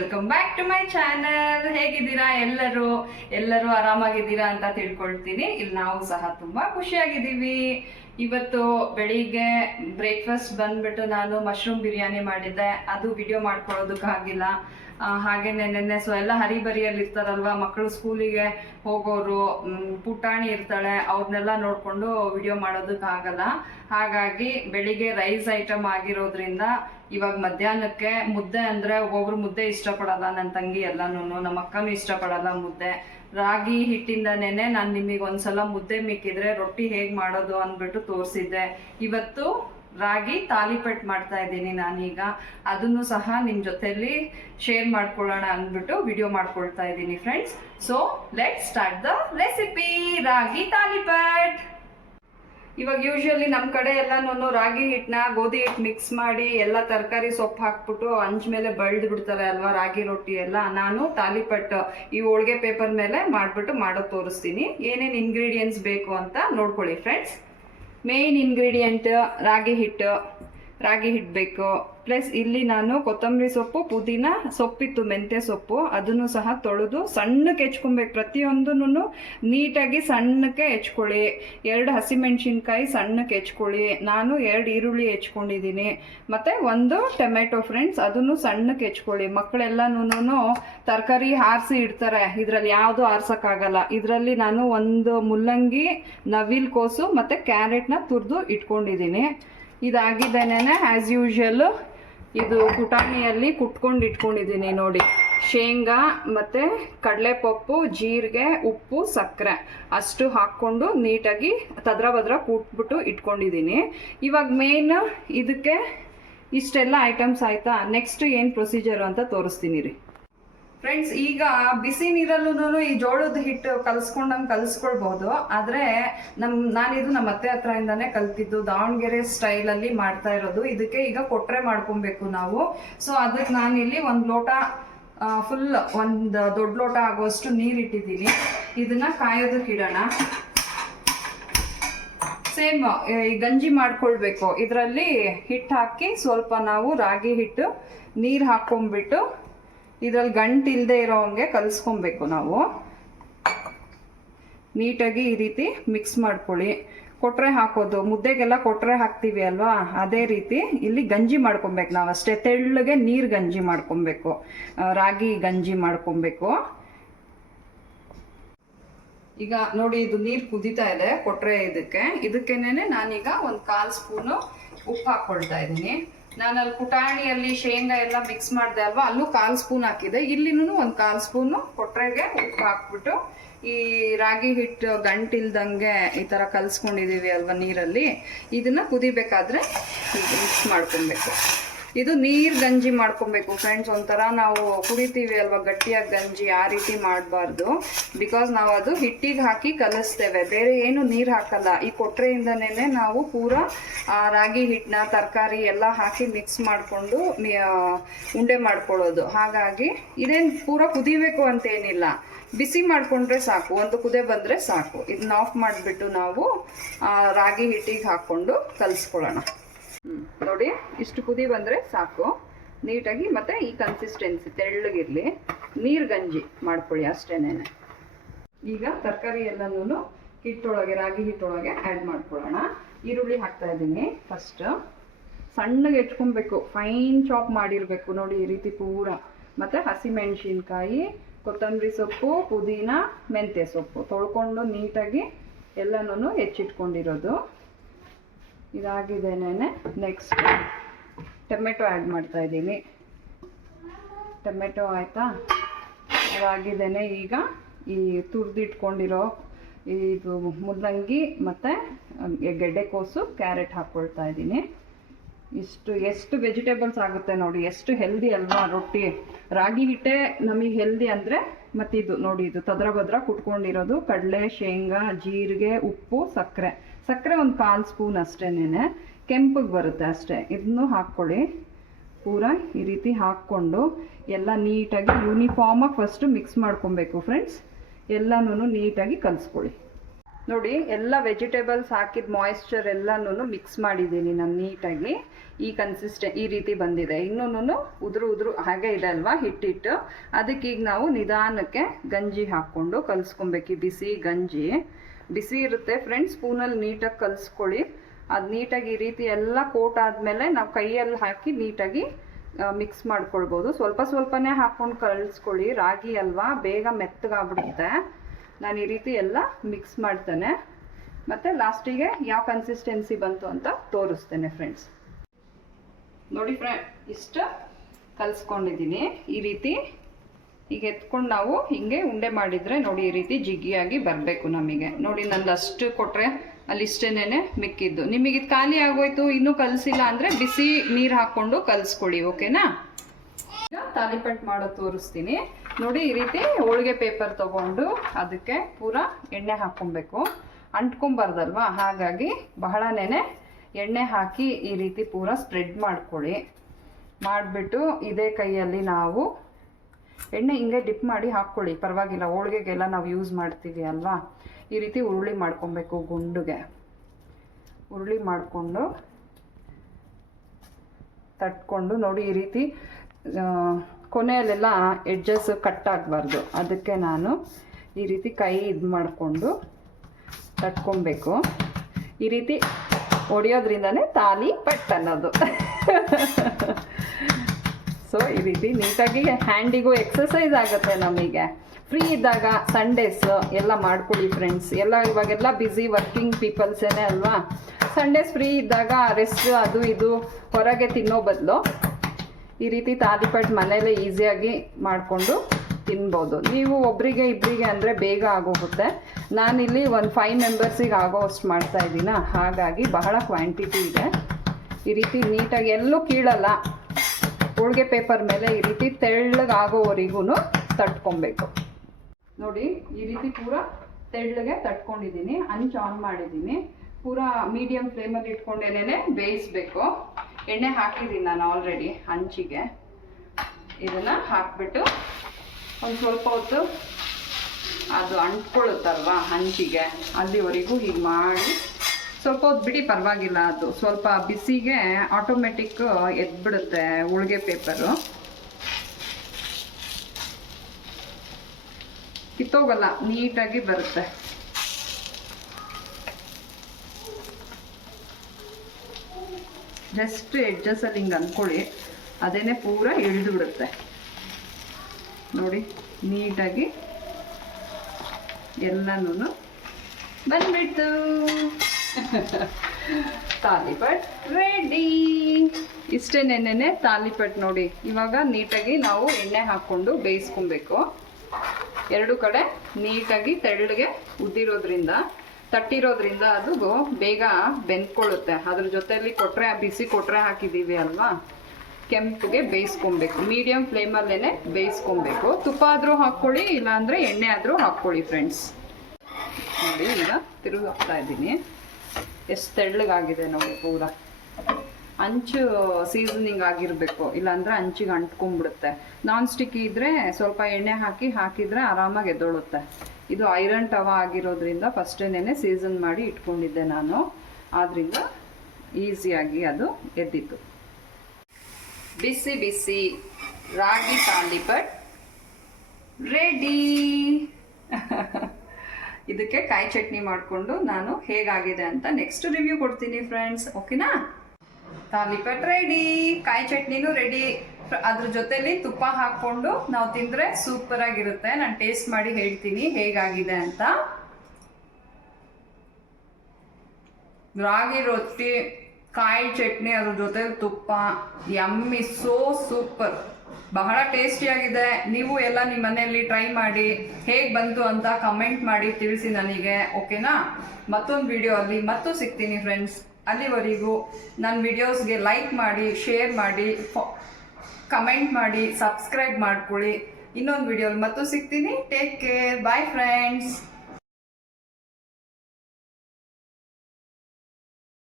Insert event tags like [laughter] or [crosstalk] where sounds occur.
Welcome back to my channel ಹೇಗಿದ್ದೀರಾ? ಎಲ್ಲರೂ? ಎಲ್ಲರೂ ಆರಾಮಾಗಿದ್ದೀರಾ ಅಂತ ತಿಳ್ಕೊಳ್ತೀನಿ. ಇಲ್ಲಿ ನಾವು ಸಹ ತುಂಬಾ ಖುಷಿಯಾಗಿದ್ದೀವಿ. ಇವತ್ತು ಬೆಳಿಗ್ಗೆ ಬ್ರೇಕ್ಫಾಸ್ಟ್ ಬಂದ್ಬಿಟ್ಟು ನಾನು ಮಶ್ರೂಮ್ ಬಿರಿಯಾನಿ ಮಾಡಿದ್ದೆ. ಅದು ವಿಡಿಯೋ ಮಾಡ್ಕೊಳ್ಳೋದಕ್ಕಾಗಿಲ್ಲ. ಆ, ಹಾಗೇನೆ ನೆನ್ನೆ ಸೊ ಎಲ್ಲ ಹರಿಬರಿಯಲ್ಲಿ ಇರ್ತಾರಲ್ವಾ ಮಕ್ಕಳು ಸ್ಕೂಲಿಗೆ ಹೋಗೋರು ಪುಟಾಣಿ ಇರ್ತಾಳೆ ಅವ್ರನ್ನೆಲ್ಲ ನೋಡ್ಕೊಂಡು ವಿಡಿಯೋ ಮಾಡೋದಕ್ಕಾಗಲ್ಲ ಹಾಗಾಗಿ ಬೆಳಿಗ್ಗೆ ರೈಸ್ ಐಟಮ್ ಆಗಿರೋದ್ರಿಂದ ಇವಾಗ ಮಧ್ಯಾಹ್ನಕ್ಕೆ ಮುದ್ದೆ ಅಂದ್ರೆ ಒಬ್ಬೊಬ್ರು ಮುದ್ದೆ ಇಷ್ಟಪಡಲ್ಲ ನನ್ನ ತಂಗಿ ಎಲ್ಲಾನು ನಮ್ಮ ಅಕ್ಕನೂ ಇಷ್ಟಪಡಲ್ಲ ಮುದ್ದೆ. ರಾಗಿ ಹಿಟ್ಟಿಂದನೇನೆ ನಾನು ನಿಮಗೆ ಒಂದ್ಸಲ ಮುದ್ದೆ ಮಿಕ್ಕಿದ್ರೆ ರೊಟ್ಟಿ ಹೇಗೆ ಮಾಡೋದು ಅಂದ್ಬಿಟ್ಟು ತೋರಿಸಿದ್ದೆ. ಇವತ್ತು ರಾಗಿ ತಾಲಿಪಟ್ ಮಾಡ್ತಾ ಇದ್ದೀನಿ ನಾನೀಗ. ಅದನ್ನು ಸಹ ನಿಮ್ಮ ಜೊತೆಯಲ್ಲಿ ಶೇರ್ ಮಾಡ್ಕೊಳ್ಳೋಣ ಅಂದ್ಬಿಟ್ಟು ವಿಡಿಯೋ ಮಾಡ್ಕೊಳ್ತಾ ಇದ್ದೀನಿ friends so let start the recipe ragi thalipattu. ಇವಾಗ ಯೂಶಲಿ ನಮ್ಮ ಕಡೆ ಎಲ್ಲಾನು ರಾಗಿ ಹಿಟ್ಟನ್ನ ಗೋಧಿ ಹಿಟ್ಟು ಮಿಕ್ಸ್ ಮಾಡಿ ಎಲ್ಲ ತರಕಾರಿ ಸೊಪ್ಪು ಹಾಕ್ಬಿಟ್ಟು ಹಂಚ್ ಮೇಲೆ ಬಳ್ದು ಬಿಡ್ತಾರೆ ಅಲ್ವಾ ರಾಗಿ ರೊಟ್ಟಿ ಎಲ್ಲ. ನಾನು ತಾಲಿಪಟ್ಟು ಈ ಹೋಳಿಗೆ ಪೇಪರ್ ಮೇಲೆ ಮಾಡಿಬಿಟ್ಟು ಮಾಡೋದು ತೋರಿಸ್ತೀನಿ. ಏನೇನು ಇಂಗ್ರೀಡಿಯೆಂಟ್ಸ್ ಬೇಕು ಅಂತ ನೋಡ್ಕೊಳ್ಳಿ ಫ್ರೆಂಡ್ಸ್ ಮೇನ್ ಇಂಗ್ರೀಡಿಯೆಂಟ್ ರಾಗಿ ಹಿಟ್ಟು ರಾಗಿ ಹಿಟ್ಟು ಬೇಕು ಪ್ಲಸ್ ಇಲ್ಲಿ ನಾನು ಕೊತ್ತಂಬರಿ ಸೊಪ್ಪು, ಪುದೀನ ಸೊಪ್ಪಿತ್ತು, ಮೆಂತ್ಯ ಸೊಪ್ಪು. ಅದನ್ನು ಸಹ ತೊಳೆದು ಸಣ್ಣಕ್ಕೆ ಹೆಚ್ಕೊಬೇಕು. ಪ್ರತಿಯೊಂದನ್ನು ನೀಟಾಗಿ ಸಣ್ಣಕ್ಕೆ ಹೆಚ್ಕೊಳ್ಳಿ. ಎರಡು ಹಸಿಮೆಣಸಿನ್ಕಾಯಿ ಸಣ್ಣಕ್ಕೆ ಹೆಚ್ಕೊಳ್ಳಿ. ನಾನು ಎರಡು ಈರುಳ್ಳಿ ಹೆಚ್ಕೊಂಡಿದ್ದೀನಿ. ಮತ್ತು ಒಂದು ಟೊಮೆಟೊ ಫ್ರೆಂಡ್ಸ್, ಅದನ್ನು ಸಣ್ಣಕ್ಕೆ ಹೆಚ್ಕೊಳ್ಳಿ. ಮಕ್ಕಳೆಲ್ಲನೂ ತರಕಾರಿ ಹಾರಿಸಿ ಇಡ್ತಾರೆ. ಇದರಲ್ಲಿ ಯಾವುದು ಆರ್ಸೋಕ್ಕಾಗಲ್ಲ. ಇದರಲ್ಲಿ ನಾನು ಒಂದು ಮುಲ್ಲಂಗಿ, ನವಿಲ್ ಕೋಸು ಮತ್ತು ಕ್ಯಾರೆಟ್ನ ತುರಿದು ಇಟ್ಕೊಂಡಿದ್ದೀನಿ. ಇದಾಗಿದ್ದೇನೆ ಆ್ಯಸ್ ಯೂಶುವಲ್ ಇದು ಕುಟಾಣಿಯಲ್ಲಿ ಕುಟ್ಕೊಂಡು ಇಟ್ಕೊಂಡಿದ್ದೀನಿ ನೋಡಿ. ಶೇಂಗಾ ಮತ್ತು ಕಡಲೆಪಪ್ಪು, ಜೀರಿಗೆ, ಉಪ್ಪು, ಸಕ್ಕರೆ ಅಷ್ಟು ಹಾಕ್ಕೊಂಡು ನೀಟಾಗಿ ತದ್ರ ಬದ್ರ ಕೂಟ್ಬಿಟ್ಟು ಇಟ್ಕೊಂಡಿದ್ದೀನಿ. ಇವಾಗ ಮೇನ್ ಇದಕ್ಕೆ ಇಷ್ಟೆಲ್ಲ ಐಟಮ್ಸ್ ಆಯಿತಾ? ನೆಕ್ಸ್ಟ್ ಏನು ಪ್ರೊಸೀಜರು ಅಂತ ತೋರಿಸ್ತೀನಿ ರೀ. ಫ್ರೆಂಡ್ಸ್ ಈಗ ಬಿಸಿ ನೀರಲ್ಲೂ ಈ ಜೋಳದ ಹಿಟ್ಟು ಕಲ್ಸ್ಕೊಂಡಂಗೆ ಕಲ್ಸ್ಕೊಳ್ಬಹುದು ಆದರೆ ನಮ್ಮ ನಾನಿದು ನಮ್ಮ ಅತ್ತೆ ಹತ್ರ ಇಂದಾನೆ ಕಲ್ತಿದ್ದು. ದಾವಣಗೆರೆ ಸ್ಟೈಲಲ್ಲಿ ಮಾಡ್ತಾ ಇರೋದು. ಇದಕ್ಕೆ ಈಗ ಕೊಟ್ರೆ ಮಾಡ್ಕೊಬೇಕು ನಾವು. ಸೊ ಅದಕ್ಕೆ ನಾನಿಲ್ಲಿ ಒಂದು ಲೋಟ ಫುಲ್ ಒಂದು ದೊಡ್ಡ ಲೋಟ ಆಗೋಷ್ಟು ನೀರು ಇಟ್ಟಿದ್ದೀನಿ ಇದನ್ನ ಕಾಯೋದಕ್ಕೆ ಇಡೋಣ ಸೇಮ್, ಈ ಗಂಜಿ ಮಾಡ್ಕೊಳ್ಬೇಕು. ಇದರಲ್ಲಿ ಹಿಟ್ಟು ಹಾಕಿ ಸ್ವಲ್ಪ ನಾವು ರಾಗಿ ಹಿಟ್ಟು, ನೀರು ಹಾಕ್ಕೊಂಡ್ಬಿಟ್ಟು ಇದ್ರಲ್ಲಿ ಗಂಟಿಲ್ಲದೆ ಇರೋ ಹಂಗೆ ಕಲಿಸ್ಕೊಬೇಕು ನಾವು. ನೀಟಾಗಿ ಈ ರೀತಿ ಮಿಕ್ಸ್ ಮಾಡ್ಕೊಳ್ಳಿ. ಕೊಟ್ರೆ ಹಾಕೋದು. ಮುದ್ದೆಗೆಲ್ಲ ಕೊಟ್ರೆ ಹಾಕ್ತೀವಿ ಅಲ್ವಾ? ಅದೇ ರೀತಿ ಇಲ್ಲಿ ಗಂಜಿ ಮಾಡ್ಕೊಬೇಕು ನಾವು ಅಷ್ಟೇ. ತೆಳ್ಳಗೆ ನೀರು ಗಂಜಿ ಮಾಡ್ಕೊಬೇಕು. ರಾಗಿ ಗಂಜಿ ಮಾಡ್ಕೊಬೇಕು. ಈಗ ನೋಡಿ, ಇದು ನೀರು ಕುದೀತಾ ಇದೆ ಕೊಟ್ರೆ ಇದಕ್ಕೆ. ಇದಕ್ಕೇನೆ ನಾನೀಗ ಒಂದು ಕಾಲು ಸ್ಪೂನು ಉಪ್ಪು ಹಾಕ್ಕೊಳ್ತಾ ಇದ್ದೀನಿ. ನಾನು ಅಲ್ಲಿ ಕುಟಾಣಿಯಲ್ಲಿ ಶೇಂಗಾ ಎಲ್ಲ ಮಿಕ್ಸ್ ಮಾಡಿದೆ ಅಲ್ವಾ, ಅಲ್ಲೂ ಕಾಲು ಸ್ಪೂನ್ ಹಾಕಿದೆ. ಇಲ್ಲಿನೂ ಒಂದು ಕಾಲು ಸ್ಪೂನು ಕೊಟ್ರೆಗೆ ಉಪ್ಪು ಹಾಕ್ಬಿಟ್ಟು, ಈ ರಾಗಿ ಹಿಟ್ಟು ಗಂಟಿಲ್ದಂಗೆ ಈ ಥರ ಕಲಿಸ್ಕೊಂಡಿದ್ದೀವಿ ಅಲ್ವಾ ನೀರಲ್ಲಿ, ಇದನ್ನ ಕುದಿಬೇಕಾದ್ರೆ ಮಿಕ್ಸ್ ಮಾಡ್ಕೊಬೇಕು. ಇದು ನೀರ್ ಗಂಜಿ ಮಾಡ್ಕೊಬೇಕು ಫ್ರೆಂಡ್ಸ್ ಒಂಥರ ನಾವು ಕುಡಿತೀವಿ ಅಲ್ವಾ, ಗಟ್ಟಿಯಾಗಿ ಗಂಜಿ, ಆ ರೀತಿ ಮಾಡಬಾರ್ದು. ಬಿಕಾಸ್ ನಾವು ಅದು ಹಿಟ್ಟಿಗೆ ಹಾಕಿ ಕಲಿಸ್ತೇವೆ. ಬೇರೆ ಏನು ನೀರು ಹಾಕಲ್ಲ. ಈ ಕೊಟ್ರೆಯಿಂದನೇ ನಾವು ಪೂರ ರಾಗಿ ಹಿಟ್ಟನ್ನ ತರಕಾರಿ ಎಲ್ಲ ಹಾಕಿ ಮಿಕ್ಸ್ ಮಾಡಿಕೊಂಡು ಉಂಡೆ ಮಾಡ್ಕೊಳ್ಳೋದು. ಹಾಗಾಗಿ ಇದೇನು ಪೂರ ಕುದಿಬೇಕು ಅಂತ ಏನಿಲ್ಲ ಬಿಸಿ ಮಾಡಿಕೊಂಡ್ರೆ ಸಾಕು. ಒಂದು ಕುದೆ ಬಂದರೆ ಸಾಕು. ಇದನ್ನ ಆಫ್ ಮಾಡಿಬಿಟ್ಟು ನಾವು ರಾಗಿ ಹಿಟ್ಟಿಗೆ ಹಾಕ್ಕೊಂಡು ಕಲಿಸ್ಕೊಳ್ಳೋಣ. ನೋಡಿ, ಇಷ್ಟು ಕುದಿ ಬಂದರೆ ಸಾಕು. ನೀಟಾಗಿ ಮತ್ತೆ ಈ ಕನ್ಸಿಸ್ಟೆನ್ಸಿ ತೆಳ್ಳಗಿರಲಿ. ನೀರು ಗಂಜಿ ಮಾಡ್ಕೊಳ್ಳಿ ಅಷ್ಟೇನೆ ಈಗ ತರಕಾರಿ ಎಲ್ಲನೂ ಹಿಟ್ಟೊಳಗೆ, ರಾಗಿ ಹಿಟ್ಟೊಳಗೆ ಆ್ಯಡ್ ಮಾಡ್ಕೊಳ್ಳೋಣ. ಈರುಳ್ಳಿ ಹಾಕ್ತಾ ಇದ್ದೀನಿ ಫಸ್ಟ್ ಸಣ್ಣಗೆ ಹೆಚ್ಕೊಬೇಕು ಫೈನ್ ಚಾಪ್ ಮಾಡಿರಬೇಕು. ನೋಡಿ, ಈ ರೀತಿ ಪೂರ. ಮತ್ತು ಹಸಿಮೆಣಸಿನ್ಕಾಯಿ, ಕೊತ್ತಂಬರಿ ಸೊಪ್ಪು, ಪುದೀನ, ಮೆಂತ್ಯ ಸೊಪ್ಪು ತೊಳ್ಕೊಂಡು ನೀಟಾಗಿ ಎಲ್ಲನೂ ಹೆಚ್ಚಿಟ್ಕೊಂಡಿರೋದು. ಇದಾಗಿದ್ದೇನೆ ನೆಕ್ಸ್ಟ್ ಟೊಮೆಟೊ ಆ್ಯಡ್ ಮಾಡ್ತಾ ಇದ್ದೀನಿ. ಟೊಮೆಟೊ ಆಯಿತಾ? ಅದಾಗಿದ್ದೇನೆ ಈಗ ಈ ತುರಿದಿಟ್ಕೊಂಡಿರೋ ಇದು ಮುಲ್ಲಂಗಿ ಮತ್ತು ಗೆಡ್ಡೆಕೋಸು ಕ್ಯಾರೆಟ್ ಹಾಕ್ಕೊಳ್ತಾ ಇದ್ದೀನಿ. ಇಷ್ಟು, ಎಷ್ಟು ವೆಜಿಟೇಬಲ್ಸ್ ಆಗುತ್ತೆ ನೋಡಿ, ಎಷ್ಟು ಹೆಲ್ದಿ ಅಲ್ವಾ ರೊಟ್ಟಿ. ರಾಗಿ ಹಿಟ್ಟೆ ನಮಗೆ ಹೆಲ್ದಿ ಅಂದರೆ ಮತ್ತಿದು ನೋಡಿ ಇದು, ತದ್ರ ಬದ್ರ ಕುಟ್ಕೊಂಡಿರೋದು ಕಡಲೆ, ಶೇಂಗಾ, ಜೀರಿಗೆ, ಉಪ್ಪು, ಸಕ್ಕರೆ. ಸಕ್ಕರೆ ಒಂದು ಕಾಲು ಸ್ಪೂನ್ ಅಷ್ಟೇನೆ ಕೆಂಪಗೆ ಬರುತ್ತೆ ಅಷ್ಟೇ. ಇದನ್ನು ಹಾಕ್ಕೊಳ್ಳಿ. ಪೂರ ಈ ರೀತಿ ಹಾಕ್ಕೊಂಡು ಎಲ್ಲ ನೀಟಾಗಿ ಯೂನಿಫಾರ್ಮಾಗಿ ಫಸ್ಟು ಮಿಕ್ಸ್ ಮಾಡ್ಕೊಬೇಕು ಫ್ರೆಂಡ್ಸ್ ಎಲ್ಲನೂ ನೀಟಾಗಿ ಕಲಿಸ್ಕೊಳ್ಳಿ. ನೋಡಿ, ಎಲ್ಲ ವೆಜಿಟೇಬಲ್ಸ್ ಹಾಕಿದ ಮಾಯಿಶ್ಚರ್ ಎಲ್ಲನೂ ಮಿಕ್ಸ್ ಮಾಡಿದ್ದೀನಿ ನಾನು ನೀಟಾಗಿ. ಈ ಕನ್ಸಿಸ್ಟೆ ಈ ರೀತಿ ಬಂದಿದೆ. ಇನ್ನೂ ಉದುರು ಉದುರು ಹಾಗೆ ಇದೆ ಅಲ್ವಾ? ಹಿಟ್ಟಿಟ್ಟು. ಈಗ ನಾವು ನಿಧಾನಕ್ಕೆ ಗಂಜಿ ಹಾಕ್ಕೊಂಡು ಕಲಿಸ್ಕೊಬೇಕು. ಬಿಸಿ ಗಂಜಿ. ಬಿಸಿ ಇರುತ್ತೆ ಫ್ರೆಂಡ್ಸ್ ಸ್ಪೂನಲ್ಲಿ ನೀಟಾಗಿ ಕಲಿಸ್ಕೊಳ್ಳಿ. ಅದು ನೀಟಾಗಿ ಈ ರೀತಿ ಎಲ್ಲ ಕೋಟ್ ಆದಮೇಲೆ ನಾವು ಕೈಯಲ್ಲಿ ಹಾಕಿ ನೀಟಾಗಿ ಮಿಕ್ಸ್ ಮಾಡ್ಕೊಳ್ಬೋದು. ಸ್ವಲ್ಪ ಸ್ವಲ್ಪನೇ ಹಾಕ್ಕೊಂಡು ಕಲಿಸ್ಕೊಳ್ಳಿ. ರಾಗಿ ಅಲ್ವಾ? ಬೇಗ ಮೆತ್ತಗಾಗ್ಬಿಡುತ್ತೆ. ನಾನು ಈ ರೀತಿ ಎಲ್ಲ ಮಿಕ್ಸ್ ಮಾಡ್ತೇನೆ. ಮತ್ತು ಲಾಸ್ಟಿಗೆ ಯಾವ ಕನ್ಸಿಸ್ಟೆನ್ಸಿ ಬಂತು ಅಂತ ತೋರಿಸ್ತೇನೆ ಫ್ರೆಂಡ್ಸ್ ನೋಡಿ ಫ್ರೆ, ಇಷ್ಟು ಕಲಿಸ್ಕೊಂಡಿದ್ದೀನಿ. ಈ ರೀತಿ ಈಗ ಎತ್ಕೊಂಡು ನಾವು ಹಿಂಗೆ ಉಂಡೆ ಮಾಡಿದರೆ ನೋಡಿ ಈ ರೀತಿ ಜಿಗ್ಗಿಯಾಗಿ ಬರಬೇಕು ನಮಗೆ. ನೋಡಿ ನಂದು ಅಷ್ಟು ಕೊಟ್ಟರೆ ಅಲ್ಲಿ ಇಷ್ಟೇನೆ ಮಿಕ್ಕಿದ್ದು. ನಿಮಗೆ ಇದು ಖಾಲಿ ಆಗೋಯ್ತು, ಇನ್ನೂ ಕಲಿಸಿಲ್ಲ ಅಂದರೆ ಬಿಸಿ ನೀರು ಹಾಕ್ಕೊಂಡು ಕಲಿಸ್ಕೊಳ್ಳಿ ಓಕೆನಾ ಈಗ ತಾಲಿಪಟ್ಟು ಮಾಡೋದು ತೋರಿಸ್ತೀನಿ. ನೋಡಿ, ಈ ರೀತಿ ಹೋಳಿಗೆ ಪೇಪರ್ ತಗೊಂಡು ಅದಕ್ಕೆ ಪೂರ ಎಣ್ಣೆ ಹಾಕ್ಕೊಬೇಕು. ಅಂಟ್ಕೊಂಬಾರ್ದಲ್ವಾ? ಹಾಗಾಗಿ ಬಹಳನೇ ಎಣ್ಣೆ ಹಾಕಿ ಈ ರೀತಿ ಪೂರ ಸ್ಪ್ರೆಡ್ ಮಾಡ್ಕೊಳ್ಳಿ. ಮಾಡಿಬಿಟ್ಟು ಇದೇ ಕೈಯಲ್ಲಿ ನಾವು ಎಣ್ಣೆ ಹಿಂಗೆ ಡಿಪ್ ಮಾಡಿ ಹಾಕ್ಕೊಳ್ಳಿ. ಪರವಾಗಿಲ್ಲ, ಹೋಳಿಗೆಗೆಲ್ಲ ನಾವು ಯೂಸ್ ಮಾಡ್ತೀವಿ ಅಲ್ವಾ? ಈ ರೀತಿ ಉರುಳಿ ಮಾಡ್ಕೊಬೇಕು ಗುಂಡುಗೆ. ಉರುಳಿ ಮಾಡಿಕೊಂಡು ತಟ್ಕೊಂಡು ನೋಡಿ ಈ ರೀತಿ ಕೊನೆಯಲ್ಲೆಲ್ಲ ಎಡ್ಜಸ್ ಕಟ್ ಆಗಬಾರ್ದು. ಅದಕ್ಕೆ ನಾನು ಈ ರೀತಿ ಕೈ ಇದು ಮಾಡಿಕೊಂಡು ತಟ್ಕೊಬೇಕು. ಈ ರೀತಿ ಹೊಡೆಯೋದ್ರಿಂದನೇ ತಾಲಿ ಪಟ್ ಅನ್ನೋದು ಸೊ ಈ ರೀತಿ ನೀಟಾಗಿ ಹ್ಯಾಂಡಿಗೂ ಎಕ್ಸಸೈಸ್ ಆಗುತ್ತೆ ನಮಗೆ. ಫ್ರೀ ಇದ್ದಾಗ ಸಂಡೇಸ್ ಎಲ್ಲ ಮಾಡ್ಕೊಳ್ಳಿ ಫ್ರೆಂಡ್ಸ್ ಎಲ್ಲ ಇವಾಗೆಲ್ಲ ಬ್ಯುಸಿ ವರ್ಕಿಂಗ್ ಪೀಪಲ್ಸೇನೆ ಅಲ್ವಾ? ಸಂಡೇಸ್ ಫ್ರೀ ಇದ್ದಾಗ ರೆಸ್ಟ್ ಅದು ಇದು, ಹೊರಗೆ ತಿನ್ನೋ ಬದಲು ಈ ರೀತಿ ತಾಲಿಪಟ್ಟು ಮನೇಲೆ ಈಸಿಯಾಗಿ ಮಾಡಿಕೊಂಡು ತಿನ್ಬೋದು. ನೀವು ಒಬ್ಬರಿಗೆ ಇಬ್ಬರಿಗೆ ಅಂದರೆ ಬೇಗ ಆಗೋಗುತ್ತೆ. ನಾನಿಲ್ಲಿ ಒಂದು ಫೈವ್ ಮೆಂಬರ್ಸಿಗೆ ಆಗೋ ಅಷ್ಟು ಮಾಡ್ತಾ ಇದ್ದೀನ? ಹಾಗಾಗಿ ಬಹಳ ಕ್ವಾಂಟಿಟಿ ಇದೆ. ಈ ರೀತಿ ನೀಟಾಗಿ ಎಲ್ಲೂ ಕೀಳಲ್ಲ. ಹೋಳಿಗೆ ಪೇಪರ್ ಮೇಲೆ ಈ ರೀತಿ ತೆಳ್ಳಗೆ ಆಗೋವರೆಗೂ ತಟ್ಕೊಬೇಕು. ನೋಡಿ, ಈ ರೀತಿ ಪೂರ ತೆಳ್ಳಗೆ ತಟ್ಕೊಂಡಿದ್ದೀನಿ. ಅಂಚು ಆನ್ ಮಾಡಿದ್ದೀನಿ. ಪೂರಾ ಮೀಡಿಯಂ ಫ್ಲೇಮಲ್ಲಿ ಇಟ್ಕೊಂಡೇನೆ ಬೇಯಿಸ್ಬೇಕು. ಎಣ್ಣೆ ಹಾಕಿದ್ದೀನಿ ನಾನು ಆಲ್ರೆಡಿ ಹಂಚಿಗೆ. ಇದನ್ನು ಹಾಕ್ಬಿಟ್ಟು ಒಂದು ಸ್ವಲ್ಪ ಹೊತ್ತು ಅದು ಅಂಟ್ಕೊಳ್ಳುತ್ತಲ್ವಾ ಹಂಚಿಗೆ, ಅಲ್ಲಿವರೆಗೂ ಹೀಗೆ ಮಾಡಿ. ಸ್ವಲ್ಪ ಹೊತ್ತು ಬಿಡಿ ಪರವಾಗಿಲ್ಲ ಅದು. ಸ್ವಲ್ಪ ಬಿಸಿಗೆ ಆಟೋಮೆಟಿಕ್ ಎದ್ಬಿಡುತ್ತೆ ಉಳಿಗೆ ಪೇಪರು ಕಿತ್ತೋಗಲ್ಲ, ನೀಟಾಗಿ ಬರುತ್ತೆ. ಜಸ್ಟ್ ಎಡ್ಜಸ್ಸಲ್ಲಿ ಹಿಂಗೆ ಅಂದ್ಕೊಳ್ಳಿ. ಅದೇನೆ ಪೂರ ಇಳಿದು ಬಿಡುತ್ತೆ ನೋಡಿ, ನೀಟಾಗಿ ಎಲ್ಲನೂ ಬಂದ್ಬಿಡ್ತು. [laughs] ತಾಲಿಪಟ್ ರೆಡಿ ಇಷ್ಟೇ ನೆನ್ನೆನೆ ತಾಲಿಪಟ್ ನೋಡಿ, ಇವಾಗ ನೀಟಾಗಿ ನಾವು ಎಣ್ಣೆ ಹಾಕ್ಕೊಂಡು ಬೇಯಿಸ್ಕೊಬೇಕು. ಎರಡು ಕಡೆ ನೀಟಾಗಿ ತೆಳ್ಳಗೆ ಉದ್ದಿರೋದ್ರಿಂದ ತಟ್ಟಿರೋದ್ರಿಂದ ಅದು ಬೇಗ ಬೆಂದ್ಕೊಳ್ಳುತ್ತೆ. ಅದ್ರ ಜೊತೆಯಲ್ಲಿ ಕೊಟ್ಟರೆ ಬಿಸಿ ಕೊಟ್ಟರೆ ಹಾಕಿದ್ದೀವಿ ಅಲ್ವಾ? ಕೆಂಪಿಗೆ ಬೇಯಿಸ್ಕೊಬೇಕು. ಮೀಡಿಯಂ ಫ್ಲೇಮಲ್ಲೇ ಬೇಯಿಸ್ಕೊಬೇಕು. ತುಪ್ಪ ಆದರೂ ಹಾಕ್ಕೊಳ್ಳಿ, ಇಲ್ಲಾಂದರೆ ಎಣ್ಣೆ ಆದರೂ ಹಾಕ್ಕೊಳ್ಳಿ ಫ್ರೆಂಡ್ಸ್ ನೋಡಿ, ಈಗ ತಿರುಗಿ ಹಾಕ್ತಾ ಇದ್ದೀನಿ. ಎಷ್ಟು ತೆಳ್ಳಗಾಗಿದೆ ನೋಡಿ ಪೂರ. ಅಂಚು ಸೀಸನಿಂಗ್ ಆಗಿರಬೇಕು. ಇಲ್ಲಾಂದ್ರೆ ಅಂಚಿಗೆ ಅಂಟ್ಕೊಂಡ್ಬಿಡುತ್ತೆ. ನಾನ್ ಸ್ಟಿಕ್ ಇದ್ದರೆ ಸ್ವಲ್ಪ ಎಣ್ಣೆ ಹಾಕಿ, ಹಾಕಿದರೆ ಆರಾಮಾಗಿ ಎದ್ದೊಳುತ್ತೆ. ಇದು ಐರನ್ ಟವ ಆಗಿರೋದ್ರಿಂದ ಫಸ್ಟೇನೆ ಸೀಸನ್ ಮಾಡಿ ಇಟ್ಕೊಂಡಿದ್ದೆ ನಾನು. ಆದ್ರಿಂದ ಈಸಿಯಾಗಿ ಅದು ಎದ್ದಿತ್ತು. ಬಿಸಿ ಬಿಸಿ ರಾಗಿ ತಾಲಿಪಟ್ ರೆಡಿ [laughs] ಇದಕ್ಕೆ ಕಾಯಿ ಚಟ್ನಿ ಮಾಡಿಕೊಂಡು ನಾನು ಹೇಗಾಗಿದೆ ಅಂತ ನೆಕ್ಸ್ಟ್ ರಿವ್ಯೂ ಕೊಡ್ತೀನಿ ಫ್ರೆಂಡ್ಸ್ ಓಕೆನಾ ತಾಲಿಪಟ್ ರೆಡಿ ಕಾಯಿ ಚಟ್ನಿನೂ ರೆಡಿ ಅದ್ರ ಜೊತೆಲಿ ತುಪ್ಪ ಹಾಕ್ಕೊಂಡು ನಾವು ತಿಂದರೆ ಸೂಪರ್ ಆಗಿರುತ್ತೆ. ನಾನು ಟೇಸ್ಟ್ ಮಾಡಿ ಹೇಳ್ತೀನಿ ಹೇಗಾಗಿದೆ ಅಂತ. ರಾಗಿ ರೊಟ್ಟಿ, ಕಾಯಿ ಚಟ್ನಿ ಅದ್ರ ಜೊತೆ ತುಪ್ಪ ಯಮ್ಮಿ ಸೋ ಸೂಪರ್ ಬಹಳ ಟೇಸ್ಟಿಯಾಗಿದೆ ನೀವು ಎಲ್ಲ ನಿಮ್ಮ ಮನೆಯಲ್ಲಿ ಟ್ರೈ ಮಾಡಿ ಹೇಗೆ ಬಂತು ಅಂತ ಕಮೆಂಟ್ ಮಾಡಿ ತಿಳಿಸಿ ನನಗೆ ಓಕೆನಾ ಮತ್ತೊಂದು ವಿಡಿಯೋ ಅಲ್ಲಿ ಮತ್ತೂ ಸಿಗ್ತೀನಿ ಫ್ರೆಂಡ್ಸ್ ಅಲ್ಲಿವರೆಗೂ ನನ್ನ ವಿಡಿಯೋಸ್ಗೆ ಲೈಕ್ ಮಾಡಿ ಶೇರ್ ಮಾಡಿ ಕಮೆಂಟ್ ಮಾಡಿ ಸಬ್ಸ್ಕ್ರೈಬ್ ಮಾಡ್ಕೊಳ್ಳಿ. ಇನ್ನೊಂದು ವಿಡಿಯೋಲಿ ಮತ್ತೂ ಸಿಗ್ತೀನಿ. Take care bye friends